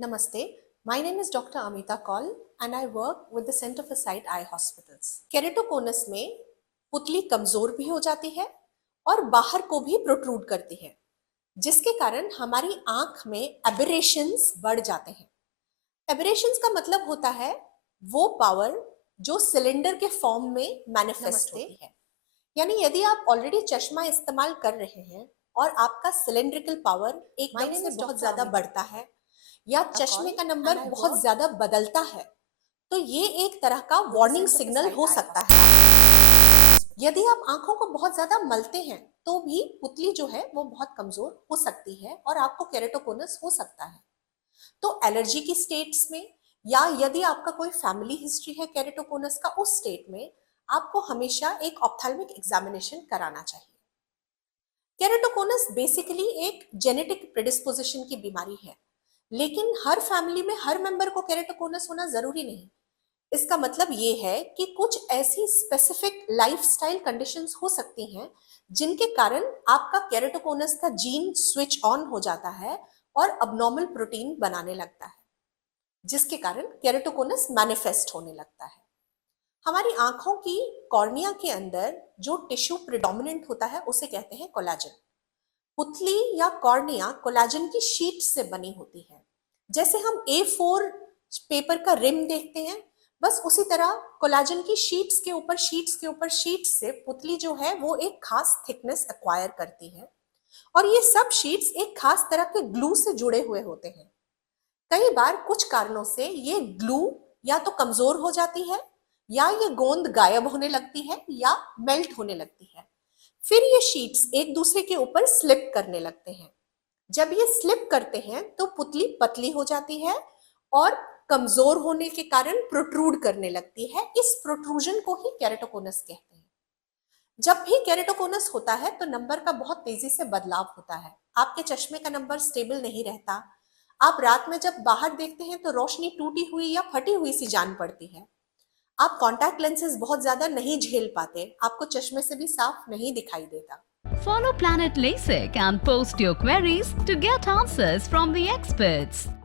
Namaste. My name is Dr. Amita Kaul and I work with the Center for Sight Eye Hospitals. केरेटोकोनस में पुतली कमजोर भी हो जाती है और बाहर को भी प्रोट्रूड करती है, जिसके कारण हमारी आंख में एबरेशंस बढ़ जाते हैं। एबरेशंस का मतलब होता है वो पावर जो सिलेंडर के फॉर्म में मैनिफेस्ट होती है। यानी यदि आप ऑलरेडी चश्मा इस्तेमाल कर रहे हैं और आपका सिलेंड्रिकल पावर एकदम से बहुत ज्यादा बढ़ता है या चश्मे का नंबर बहुत ज्यादा बदलता है, तो ये एक तरह का वार्निंग सिग्नल हो सकता है। यदि आप आंखों को बहुत ज्यादा मलते हैं तो भी पुतली जो है वो बहुत कमजोर हो सकती है और आपको केरेटोकोनस हो सकता है। तो एलर्जी की स्टेट्स में या यदि आपका कोई फैमिली हिस्ट्री है केरेटोकोनस का, उस स्टेट में आपको हमेशा एक ऑप्थेल्मिक एग्जामिनेशन कराना चाहिए। केरेटोकोनस बेसिकली एक जेनेटिक प्रेडिस्पोजिशन की बीमारी है, लेकिन हर फैमिली में हर मेंबर को केरेटोकोनस होना जरूरी नहीं। इसका मतलब ये है कि कुछ ऐसी स्पेसिफिक लाइफस्टाइल कंडीशंस हो सकती हैं जिनके कारण आपका केरेटोकोनस का जीन स्विच ऑन हो जाता है और अबनॉर्मल प्रोटीन बनाने लगता है, जिसके कारण केरेटोकोनस मैनिफेस्ट होने लगता है। हमारी आंखों की कॉर्निया के अंदर जो टिश्यू प्रिडोमिनेंट होता है उसे कहते हैं कोलाजन। पुतली या कॉर्निया कोलाजन की शीट से बनी होती है। जैसे हम A4 पेपर का रिम देखते हैं, बस उसी तरह कोलाजन की शीट्स के ऊपर शीट्स के ऊपर शीट्स से पुतली जो है वो एक खास थिकनेस एक्वायर करती है और ये सब शीट्स एक खास तरह के ग्लू से जुड़े हुए होते हैं। कई बार कुछ कारणों से ये ग्लू या तो कमजोर हो जाती है या ये गोंद गायब होने लगती है या मेल्ट होने लगती है। फिर ये शीट्स एक दूसरे के ऊपर स्लिप करने लगते हैं। जब ये स्लिप करते हैं तो पुतली पतली हो जाती है और कमजोर होने के कारण प्रोट्रूड करने लगती है। इस प्रोट्रूजन को ही केरेटोकोनस कहते हैं। जब भी केरेटोकोनस होता है तो नंबर का बहुत तेजी से बदलाव होता है। आपके चश्मे का नंबर स्टेबल नहीं रहता। आप रात में जब बाहर देखते हैं तो रोशनी टूटी हुई या फटी हुई सी जान पड़ती है। आप कॉन्टैक्ट लेंसेज बहुत ज्यादा नहीं झेल पाते, आपको चश्मे से भी साफ नहीं दिखाई देता। Follow Planet LASIK and post your queries to get answers from the experts.